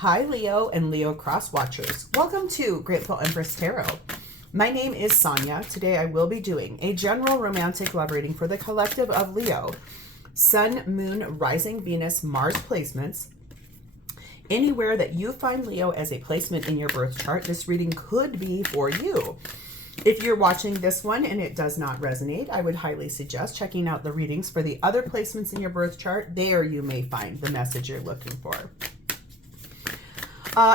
Hi, Leo and Leo cross watchers. Welcome to Grateful Empress Tarot. My name is Sonia. Today I will be doing a general romantic love reading for the collective of Leo. Sun, Moon, Rising, Venus, Mars placements. Anywhere that you find Leo as a placement in your birth chart, this reading could be for you. If you're watching this one and it does not resonate, I would highly suggest checking out the readings for the other placements in your birth chart. There you may find the message you're looking for.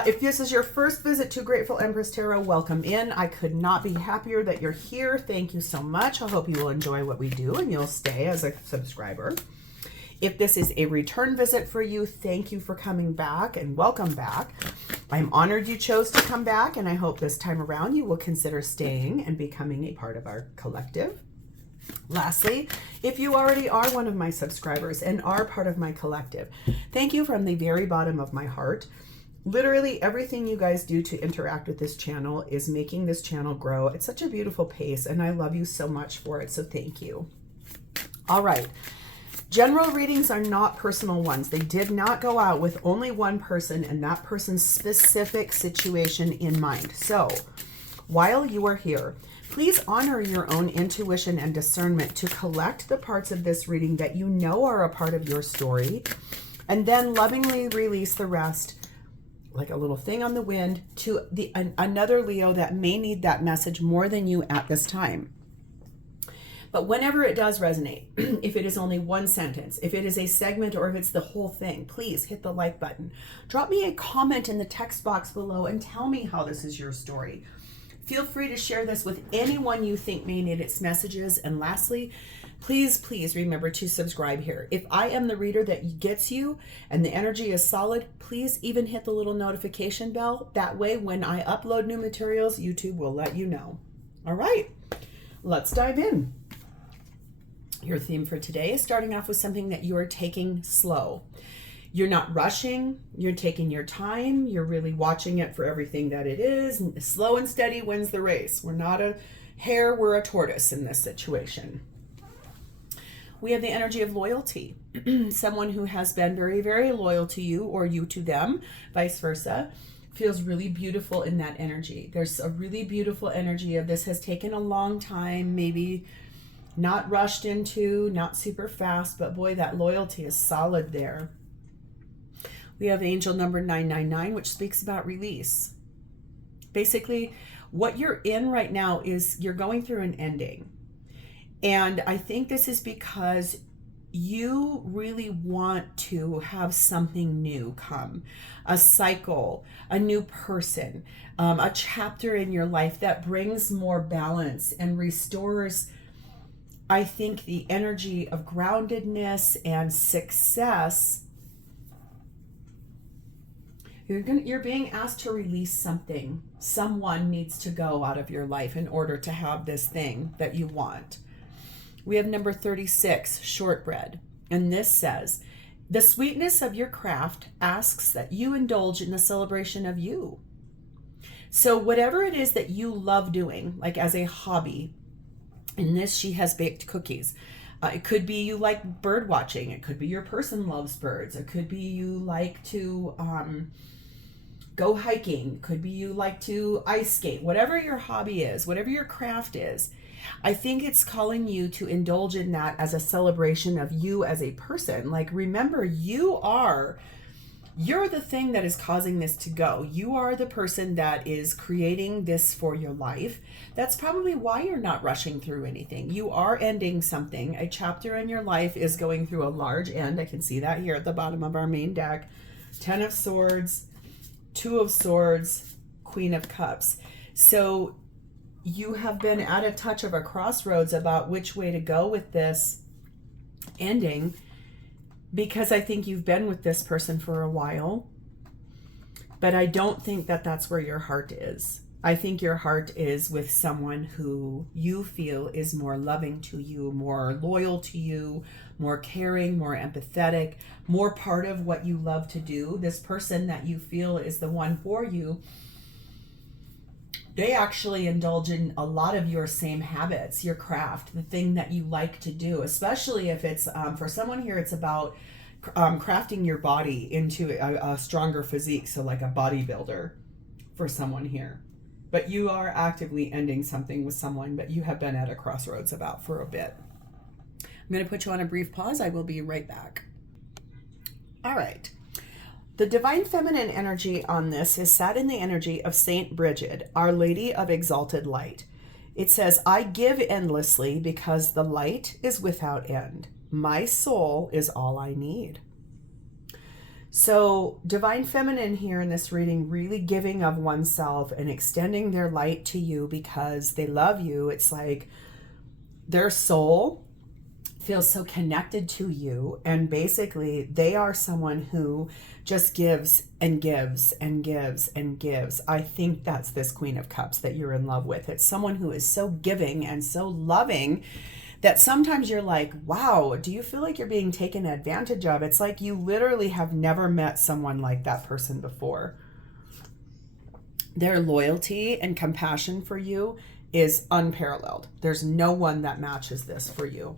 If this is your first visit to Grateful Empress Tarot, welcome in. I could not be happier that you're here. Thank you so much. I hope you will enjoy what we do and you'll stay as a subscriber. If this is a return visit for you, thank you for coming back and welcome back. I'm honored you chose to come back, and I hope this time around you will consider staying and becoming a part of our collective. Lastly, if you already are one of my subscribers and are part of my collective, thank you from the very bottom of my heart. Literally everything you guys do to interact with this channel is making this channel grow at such a beautiful pace, and I love you so much for it, so thank you. All right. General readings are not personal ones. They did not go out with only one person and that person's specific situation in mind. So while you are here, please honor your own intuition and discernment to collect the parts of this reading that you know are a part of your story, and then lovingly release the rest like a little thing on the wind to another Leo that may need that message more than you at this time. But whenever it does resonate, if it is only one sentence, if it is a segment, or if it's the whole thing, please hit the like button. Drop me a comment in the text box below and tell me how this is your story. Feel free to share this with anyone you think may need its messages. And lastly, please remember to subscribe here. If I am the reader that gets you and the energy is solid, please even hit the little notification bell. That way, when I upload new materials, YouTube will let you know. All right, let's dive in. Your theme for today is starting off with something that you are taking slow. You're not rushing, you're taking your time, you're really watching it for everything that it is. Slow and steady wins the race. We're not a hare, we're a tortoise in this situation. We have the energy of loyalty. Someone who has been very, very loyal to you, or you to them, vice versa, feels really beautiful in that energy. There's a really beautiful energy of this has taken a long time, maybe not rushed into, not super fast, but boy, that loyalty is solid there. We have angel number 999, which speaks about release. Basically, what you're in right now is you're going through an ending. And I think this is because you really want to have something new come, a cycle, a new person, a chapter in your life that brings more balance and restores, I think, the energy of groundedness and success. You're being asked to release something. Someone needs to go out of your life in order to have this thing that you want. We have number 36, shortbread. And this says, the sweetness of your craft asks that you indulge in the celebration of you. So whatever it is that you love doing, like as a hobby, in this, she has baked cookies. It could be you like bird watching. It could be your person loves birds. It could be you like to go hiking. It could be you like to ice skate. Whatever your hobby is, whatever your craft is, I think it's calling you to indulge in that as a celebration of you as a person. Like, remember, you're the thing that is causing this to go. You are the person that is creating this for your life. That's probably why you're not rushing through anything. You are ending something. A chapter in your life is going through a large end. I can see that here at the bottom of our main deck. 10 of Swords, 2 of Swords, Queen of Cups. So you have been at a touch of a crossroads about which way to go with this ending, because I think you've been with this person for a while, but I don't think that that's where your heart is. I think your heart is with someone who you feel is more loving to you, more loyal to you, more caring, more empathetic, more part of what you love to do. This person that you feel is the one for you, they actually indulge in a lot of your same habits, your craft, the thing that you like to do, especially if it's, for someone here, it's about crafting your body into a stronger physique. So like a bodybuilder for someone here. But you are actively ending something with someone, but you have been at a crossroads about for a bit. I'm going to put you on a brief pause. I will be right back. All right. The divine feminine energy on this is sat in the energy of Saint Bridget, Our Lady of Exalted Light. It says, I give endlessly because the light is without end. My soul is all I need. So divine feminine here in this reading, really giving of oneself and extending their light to you because they love you. It's like their soul feels so connected to you, and basically they are someone who just gives and gives and gives and gives. I think that's this Queen of Cups that you're in love with. It's someone who is so giving and so loving that sometimes you're like, wow, do you feel like you're being taken advantage of? It's like you literally have never met someone like that person before. Their loyalty and compassion for you is unparalleled. There's no one that matches this for you.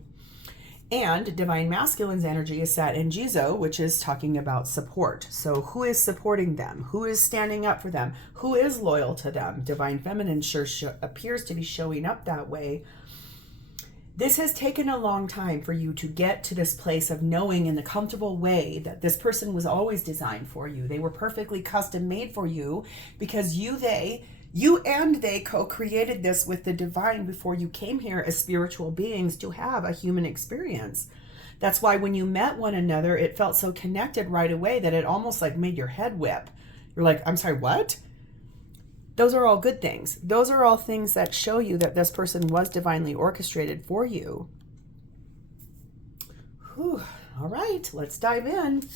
And divine masculine's energy is sat in Jizo, which is talking about support. So who is supporting them? Who is standing up for them? Who is loyal to them? Divine feminine sure appears to be showing up that way. This has taken a long time for you to get to this place of knowing in the comfortable way that this person was always designed for you. They were perfectly custom made for you because you and they co-created this with the divine before you came here as spiritual beings to have a human experience. That's why when you met one another, it felt so connected right away that it almost like made your head whip. You're like, I'm sorry, what? Those are all good things. Those are all things that show you that this person was divinely orchestrated for you. Whew. All right, let's dive in.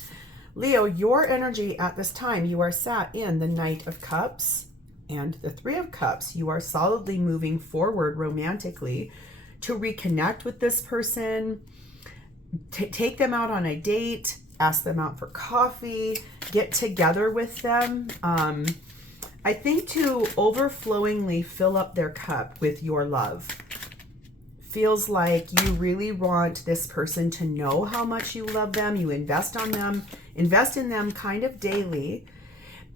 Leo, your energy at this time, you are sat in the Knight of Cups and the Three of Cups. You are solidly moving forward romantically to reconnect with this person, take them out on a date, ask them out for coffee, get together with them. I think to overflowingly fill up their cup with your love. Feels like you really want this person to know how much you love them. You invest in them kind of daily,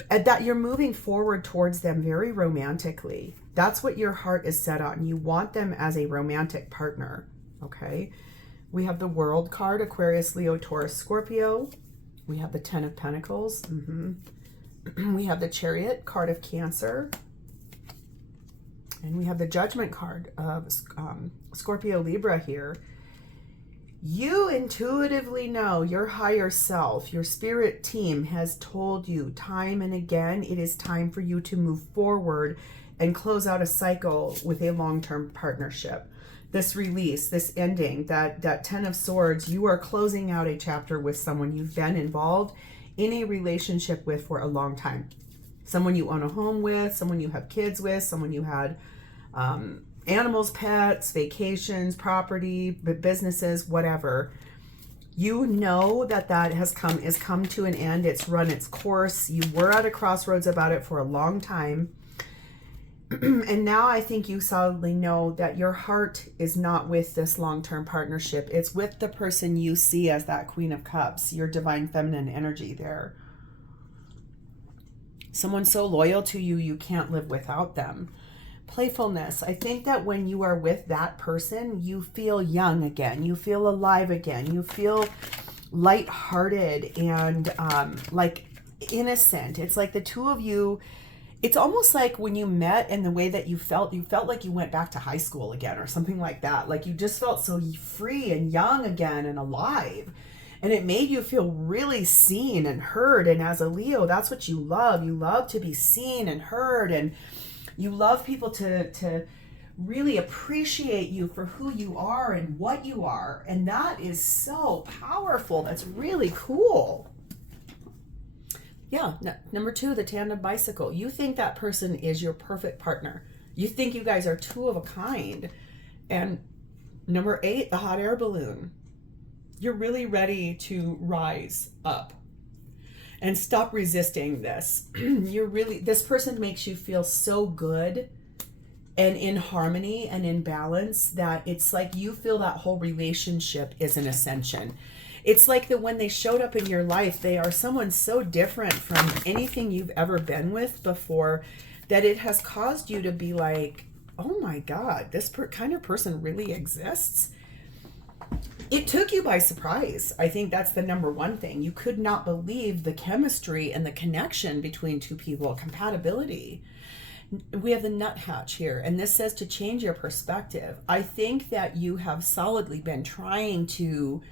that you're moving forward towards them very romantically. That's what your heart is set on. You want them as a romantic partner, okay? We have the World card, Aquarius, Leo, Taurus, Scorpio. We have the Ten of Pentacles. We have the Chariot, card of Cancer. And we have the Judgment card of Scorpio, Libra here. You intuitively know your higher self, your spirit team has told you time and again, it is time for you to move forward and close out a cycle with a long-term partnership. This release, this ending, that Ten of Swords, you are closing out a chapter with someone you've been involved in a relationship with for a long time. Someone you own a home with, someone you have kids with, someone you had animals, pets, vacations, property, businesses, whatever. You know that has come to an end. It's run its course. You were at a crossroads about it for a long time. And now I think you solidly know that your heart is not with this long-term partnership. It's with the person you see as that Queen of Cups, your divine feminine energy there. Someone so loyal to you, you can't live without them. Playfulness. I think that when you are with that person, you feel young again. You feel alive again. You feel lighthearted and like innocent. It's like the two of you, it's almost like when you met and the way that you felt like you went back to high school again or something like that. Like you just felt so free and young again and alive. And it made you feel really seen and heard. And as a Leo, that's what you love. You love to be seen and heard. And you love people to really appreciate you for who you are and what you are. And that is so powerful. That's really cool. Yeah, number 2, the tandem bicycle. You think that person is your perfect partner. You think you guys are two of a kind. And number 8, the hot air balloon. You're really ready to rise up and stop resisting this. This person makes you feel so good and in harmony and in balance that it's like you feel that whole relationship is an ascension. It's like that when they showed up in your life, they are someone so different from anything you've ever been with before that it has caused you to be like, oh my God, this kind of person really exists. It took you by surprise. I think that's the number one thing. You could not believe the chemistry and the connection between two people, compatibility. We have the nuthatch here, and this says to change your perspective. I think that you have solidly been trying to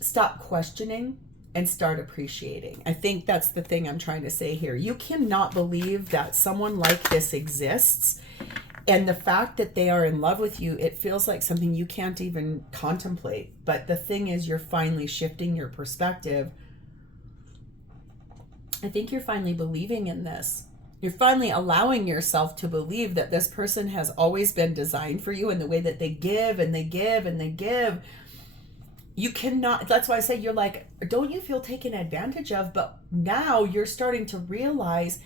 stop questioning and start appreciating. I think that's the thing I'm trying to say here. You cannot believe that someone like this exists. And the fact that they are in love with you, it feels like something you can't even contemplate. But the thing is, you're finally shifting your perspective. I think you're finally believing in this. You're finally allowing yourself to believe that this person has always been designed for you, and the way that they give and they give and they give. You cannot, that's why I say you're like, don't you feel taken advantage of? But now you're starting to realize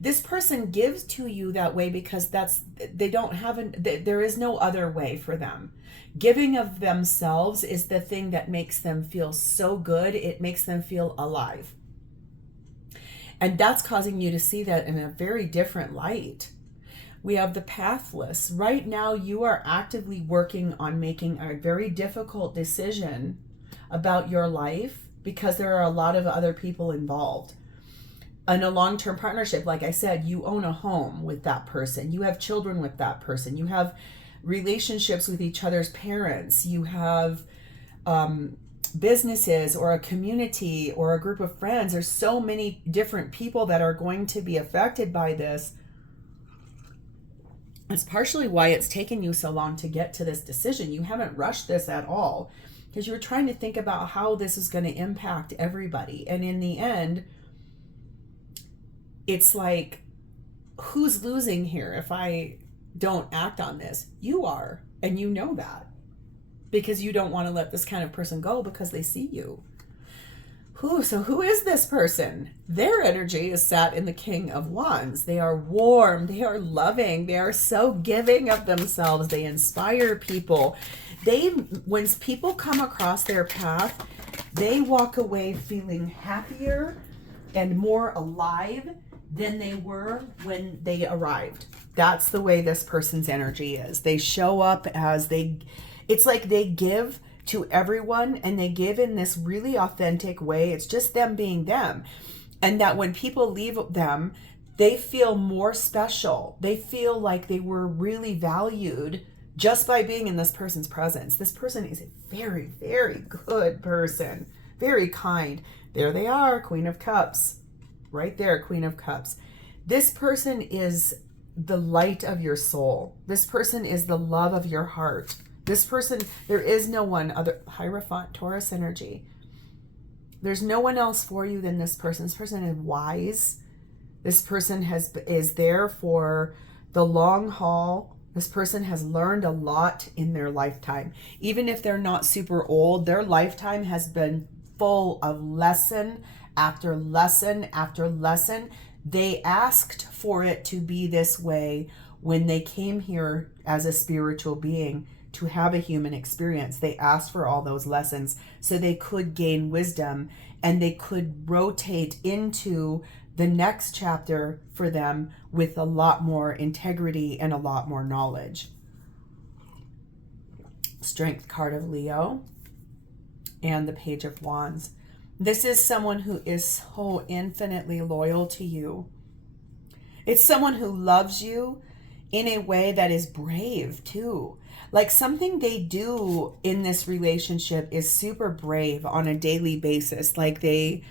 this person gives to you that way because there is no other way for them. Giving of themselves is the thing that makes them feel so good. It makes them feel alive. And that's causing you to see that in a very different light. We have the pathless. Right now, you are actively working on making a very difficult decision about your life because there are a lot of other people involved. In a long-term partnership, like I said, you own a home with that person. You have children with that person. You have relationships with each other's parents. You have businesses or a community or a group of friends. There's so many different people that are going to be affected by this. It's partially why it's taken you so long to get to this decision. You haven't rushed this at all because you were trying to think about how this is going to impact everybody. And in the end, it's like, who's losing here if I don't act on this? You are, and you know that because you don't want to let this kind of person go because they see you. So who is this person? Their energy is sat in the King of Wands. They are warm. They are loving. They are so giving of themselves. They inspire people. When people come across their path, they walk away feeling happier and more alive than they were when they arrived. That's the way this person's energy is. They show up it's like they give to everyone, and they give in this really authentic way. It's just them being them. And that when people leave them, they feel more special. They feel like they were really valued just by being in this person's presence. This person is a very, very good person. Very kind. There they are, Queen of Cups. Right there, Queen of Cups. This person is the light of your soul. This person is the love of your heart. This person, there is no one other. Hierophant, Taurus energy. There's no one else for you than this person. This person is wise. This person is there for the long haul. This person has learned a lot in their lifetime. Even if they're not super old, their lifetime has been full of lesson after lesson after lesson. They asked for it to be this way when they came here as a spiritual being to have a human experience. They asked for all those lessons so they could gain wisdom and they could rotate into the next chapter for them with a lot more integrity and a lot more knowledge. Strength card of Leo and the Page of Wands. This is someone who is so infinitely loyal to you. It's someone who loves you in a way that is brave too. Like something they do in this relationship is super brave on a daily basis. Like they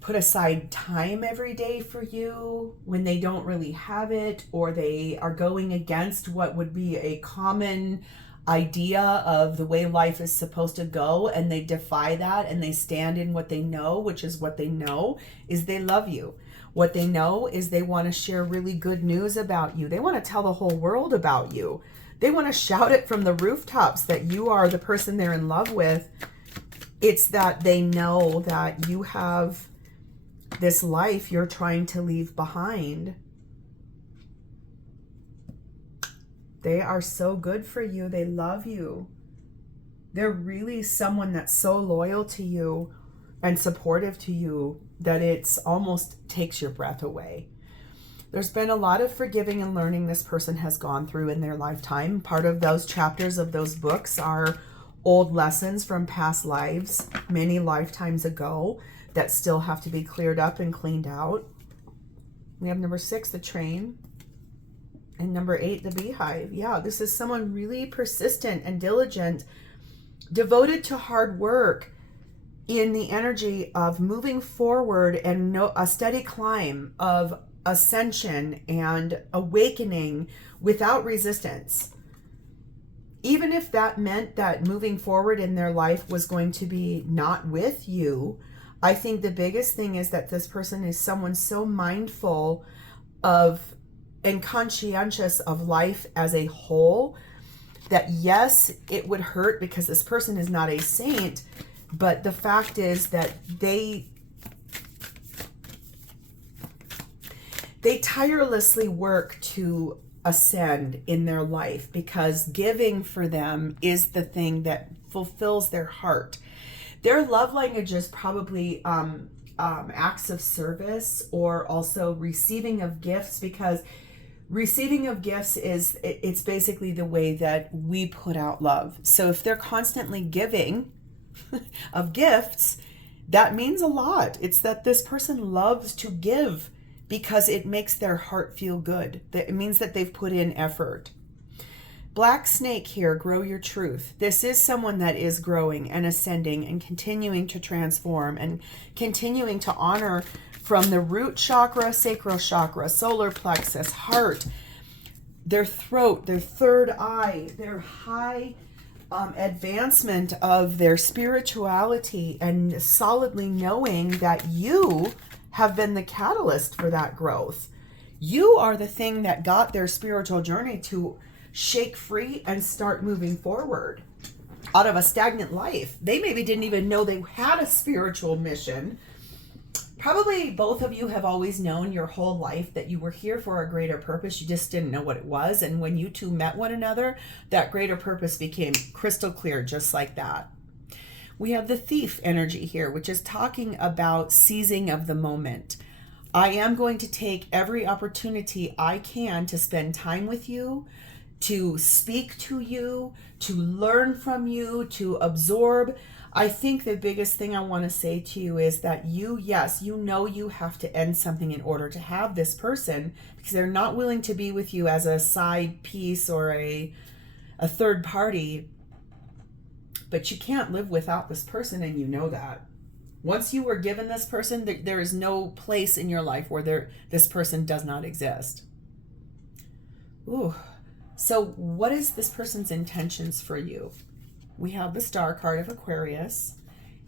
put aside time every day for you when they don't really have it, or they are going against what would be a common idea of the way life is supposed to go, and they defy that and they stand in what they know, which is what they know is they love you. What they know is they want to share really good news about you. They want to tell the whole world about you. They want to shout it from the rooftops that you are the person they're in love with. It's that they know that you have this life you're trying to leave behind. They are so good for you. They love you. They're really someone that's so loyal to you and supportive to you that it's almost takes your breath away. There's been a lot of forgiving and learning this person has gone through in their lifetime. Part of those chapters of those books are old lessons from past lives, many lifetimes ago, that still have to be cleared up and cleaned out. We have number 6, the train, and number 8, the beehive. Yeah, this is someone really persistent and diligent, devoted to hard work, in the energy of moving forward and a steady climb of ascension and awakening without resistance. Even if that meant that moving forward in their life was going to be not with you, I think the biggest thing is that this person is someone so mindful of and conscientious of life as a whole that yes, it would hurt because this person is not a saint, but the fact is that they tirelessly work to ascend in their life, because giving for them is the thing that fulfills their heart. Their love language is probably acts of service, or also receiving of gifts, because receiving of gifts it's basically the way that we put out love. So if they're constantly giving of gifts, that means a lot. It's that this person loves to give because it makes their heart feel good. It means that they've put in effort. Black snake here, grow your truth. This is someone that is growing and ascending and continuing to transform and continuing to honor from the root chakra, sacral chakra, solar plexus, heart, their throat, their third eye, their high advancement of their spirituality, and solidly knowing that you have been the catalyst for that growth. You are the thing that got their spiritual journey to shake free and start moving forward out of a stagnant life. They maybe didn't even know they had a spiritual mission. Probably both of you have always known your whole life that you were here for a greater purpose. You just didn't know what it was. And when you two met one another, that greater purpose became crystal clear, just like that. We have the thief energy here, which is talking about seizing of the moment. I am going to take every opportunity I can to spend time with you, to speak to you, to learn from you, to absorb. I think the biggest thing I want to say to you is that yes, you know you have to end something in order to have this person, because they're not willing to be with you as a side piece or a third party. But you can't live without this person, and you know that. Once you were given this person, there is no place in your life where this person does not exist. Ooh. So what is this person's intentions for you? We have the Star card of Aquarius,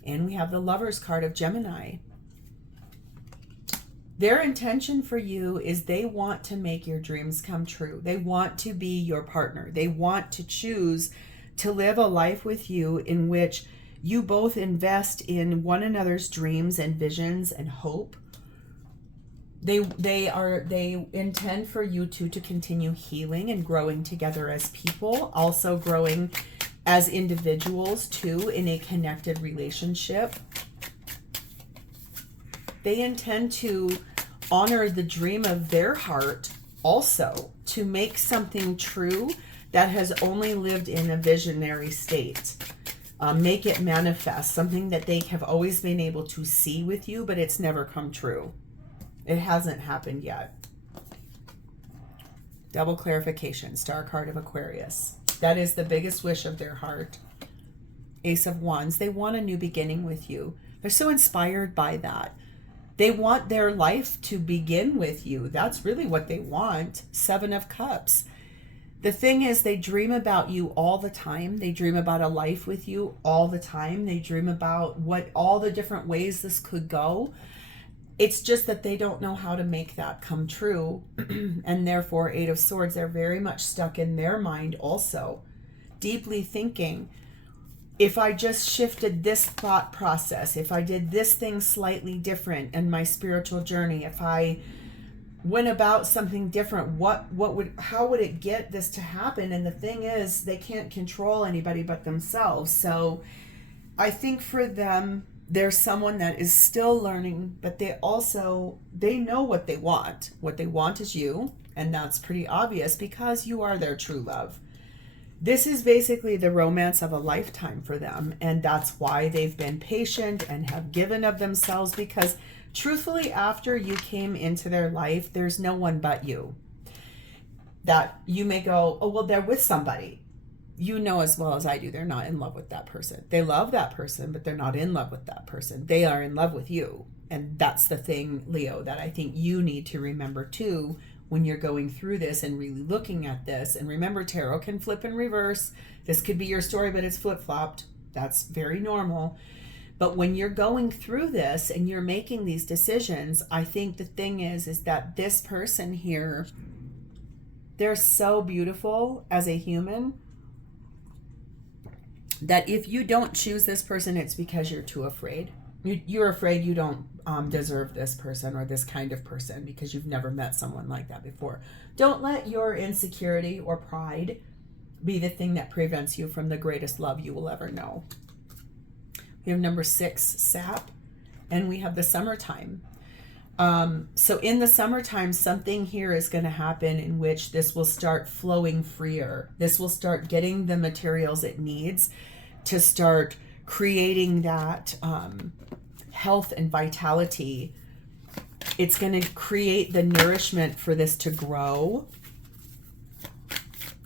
and we have the Lovers card of Gemini. Their intention for you is they want to make your dreams come true. They want to be your partner. They want to choose to live a life with you in which you both invest in one another's dreams and visions and hope. They intend for you two to continue healing and growing together as people, also growing as individuals too in a connected relationship. They intend to honor the dream of their heart also, to make something true that has only lived in a visionary state. Make it manifest, something that they have always been able to see with you, but it's never come true. It hasn't happened yet. Double clarification, Star card of Aquarius. That is the biggest wish of their heart. Ace of Wands. They want a new beginning with you. They're so inspired by that. They want their life to begin with you. That's really what they want. Seven of Cups. The thing is, they dream about you all the time. They dream about a life with you all the time. They dream about all the different ways this could go. It's just that they don't know how to make that come true. And therefore, Eight of Swords, they're very much stuck in their mind also, deeply thinking, if I just shifted this thought process, if I did this thing slightly different in my spiritual journey, if I went about something different, how would it get this to happen? And the thing is, they can't control anybody but themselves. So I think for them, there's someone that is still learning, but they know what they want. What they want is you, and that's pretty obvious because you are their true love. This is basically the romance of a lifetime for them, and that's why they've been patient and have given of themselves, because truthfully, after you came into their life, there's no one but you. That you may go, oh, well, they're with somebody. You know as well as I do, they're not in love with that person. They love that person, but they're not in love with that person. They are in love with you. And that's the thing, Leo, that I think you need to remember too when you're going through this and really looking at this. And remember, tarot can flip and reverse. This could be your story, but it's flip-flopped. That's very normal. But when you're going through this and you're making these decisions, I think the thing is that this person here, they're so beautiful as a human that if you don't choose this person, it's because you're too afraid. You're afraid you don't deserve this person or this kind of person because you've never met someone like that before. Don't let your insecurity or pride be the thing that prevents you from the greatest love you will ever know. We have number 6, sap, and we have the summertime. So in the summertime, something here is going to happen in which this will start flowing freer. This will start getting the materials it needs to start creating that health and vitality. It's going to create the nourishment for this to grow.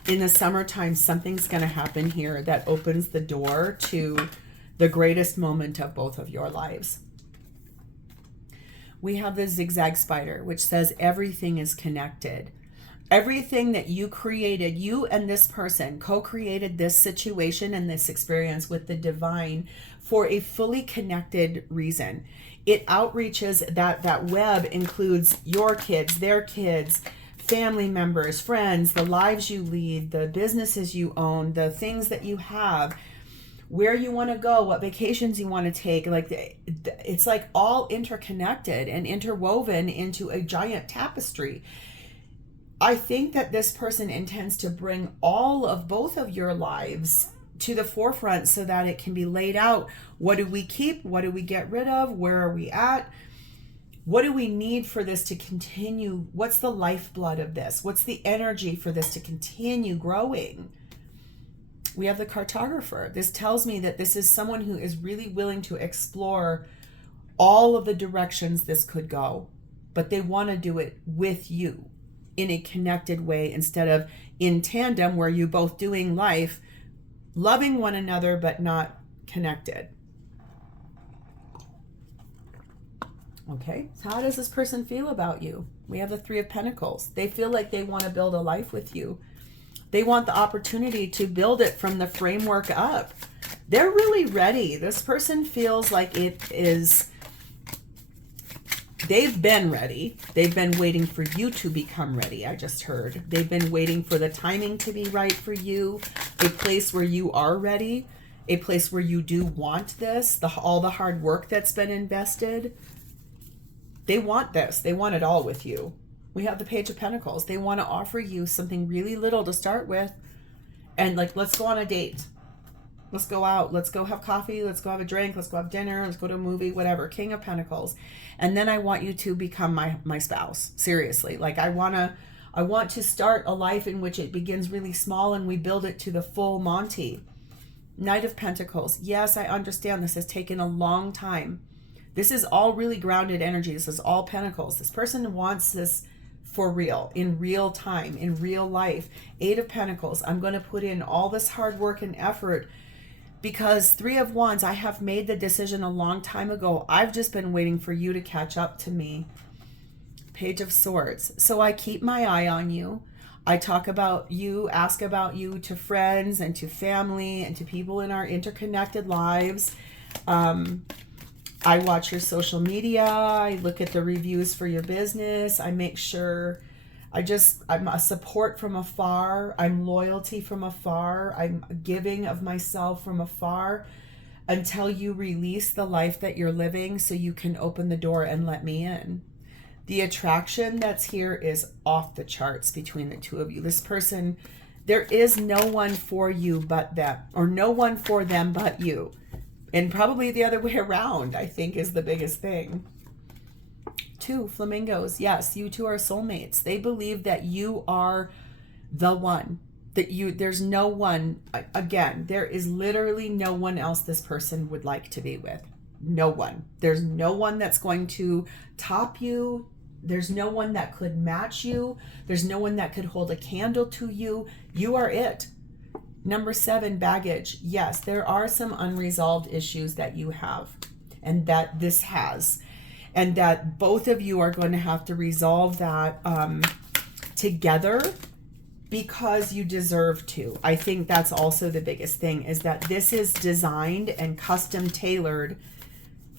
In the summertime, something's going to happen here that opens the door to the greatest moment of both of your lives. We have the zigzag spider, which says everything is connected. Everything that you created, you and this person co-created this situation and this experience with the divine for a fully connected reason. It outreaches, that web includes your kids, their kids, family members, friends, the lives you lead, the businesses you own, the things that you have, where you want to go, what vacations you want to take. Like, it's like all interconnected and interwoven into a giant tapestry. I think that this person intends to bring all of both of your lives to the forefront so that it can be laid out. What do we keep? What do we get rid of? Where are we at? What do we need for this to continue? What's the lifeblood of this? What's the energy for this to continue growing? We have the cartographer. This tells me that this is someone who is really willing to explore all of the directions this could go, but they want to do it with you in a connected way instead of in tandem where you're both doing life, loving one another, but not connected. Okay, so how does this person feel about you? We have the 3 of Pentacles. They feel like they want to build a life with you. They want the opportunity to build it from the framework up. They're really ready. This person feels like it is, they've been ready. They've been waiting for you to become ready, I just heard. They've been waiting for the timing to be right for you, a place where you are ready, a place where you do want this, all the hard work that's been invested. They want this. They want it all with you. We have the Page of Pentacles. They want to offer you something really little to start with. And like, let's go on a date. Let's go out. Let's go have coffee. Let's go have a drink. Let's go have dinner. Let's go to a movie, whatever. King of Pentacles. And then I want you to become my spouse. Seriously. Like, I want to start a life in which it begins really small and we build it to the full Monty. Knight of Pentacles. Yes, I understand this has taken a long time. This is all really grounded energy. This is all Pentacles. This person wants this for real, in real time, in real life. 8 of Pentacles. I'm going to put in all this hard work and effort because 3 of Wands, I have made the decision a long time ago. I've just been waiting for you to catch up to me. Page of Swords. So I keep my eye on you. I talk about you, ask about you to friends and to family and to people in our interconnected lives. I watch your social media. I look at the reviews for your business. I make sure I'm a support from afar. I'm loyalty from afar. I'm giving of myself from afar until you release the life that you're living so you can open the door and let me in. The attraction that's here is off the charts between the two of you. This person, there is no one for you but them, or no one for them but you. And probably the other way around, I think, is the biggest thing. 2 flamingos. Yes, you two are soulmates. They believe that you are the one. There's no one, again, there is literally no one else this person would like to be with. No one. There's no one that's going to top you. There's no one that could match you. There's no one that could hold a candle to you. You are it. Number 7, baggage. Yes, there are some unresolved issues that you have, and that this has, and that both of you are going to have to resolve that together, because you deserve to. I think that's also the biggest thing, is that this is designed and custom tailored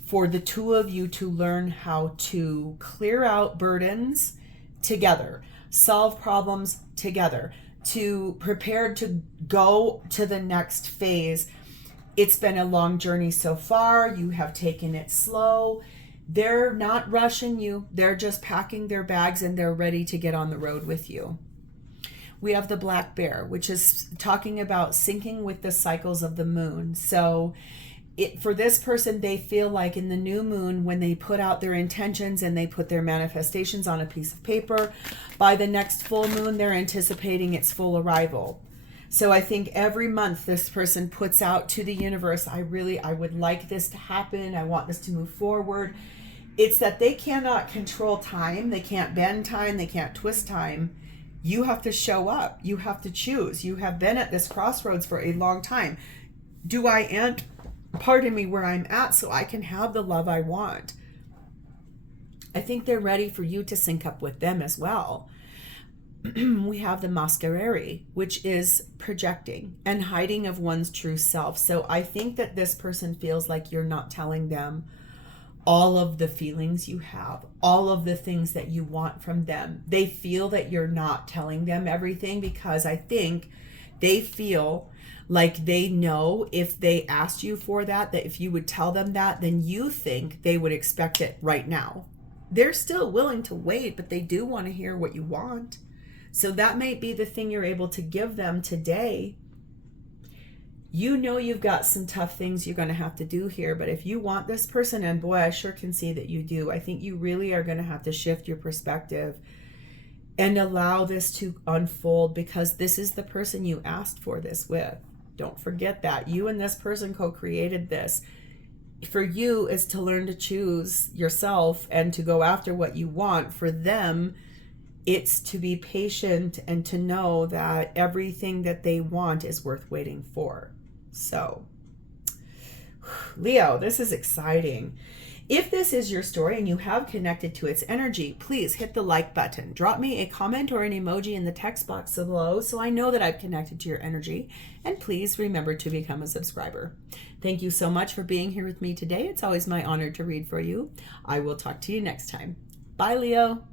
for the two of you to learn how to clear out burdens together, solve problems together, to prepare to go to the next phase. It's been a long journey so far. You have taken it slow. They're not rushing you. They're just packing their bags and they're ready to get on the road with you. We have the black bear, which is talking about syncing with the cycles of the moon. So for this person, they feel like in the new moon, when they put out their intentions and they put their manifestations on a piece of paper, by the next full moon, they're anticipating its full arrival. So I think every month this person puts out to the universe, I would like this to happen. I want this to move forward. It's that they cannot control time. They can't bend time. They can't twist time. You have to show up. You have to choose. You have been at this crossroads for a long time. Do I end, pardon me, where I'm at so I can have the love I want? I think they're ready for you to sync up with them as well. We have the masquerade, which is projecting and hiding of one's true self. So I think that this person feels like you're not telling them all of the feelings you have, all of the things that you want from them. They feel that you're not telling them everything, because I think they feel like they know if they asked you for that if you would tell them that, then you think they would expect it right now. They're still willing to wait, but they do want to hear what you want. So that may be the thing you're able to give them today. You know you've got some tough things you're going to have to do here, but if you want this person, and boy, I sure can see that you do, I think you really are going to have to shift your perspective and allow this to unfold, because this is the person you asked for this with. Don't forget that. You and this person co-created this. For you, is to learn to choose yourself and to go after what you want. For them, it's to be patient and to know that everything that they want is worth waiting for. So, Leo, this is exciting. If this is your story and you have connected to its energy, please hit the like button. Drop me a comment or an emoji in the text box below so I know that I've connected to your energy. And please remember to become a subscriber. Thank you so much for being here with me today. It's always my honor to read for you. I will talk to you next time. Bye, Leo.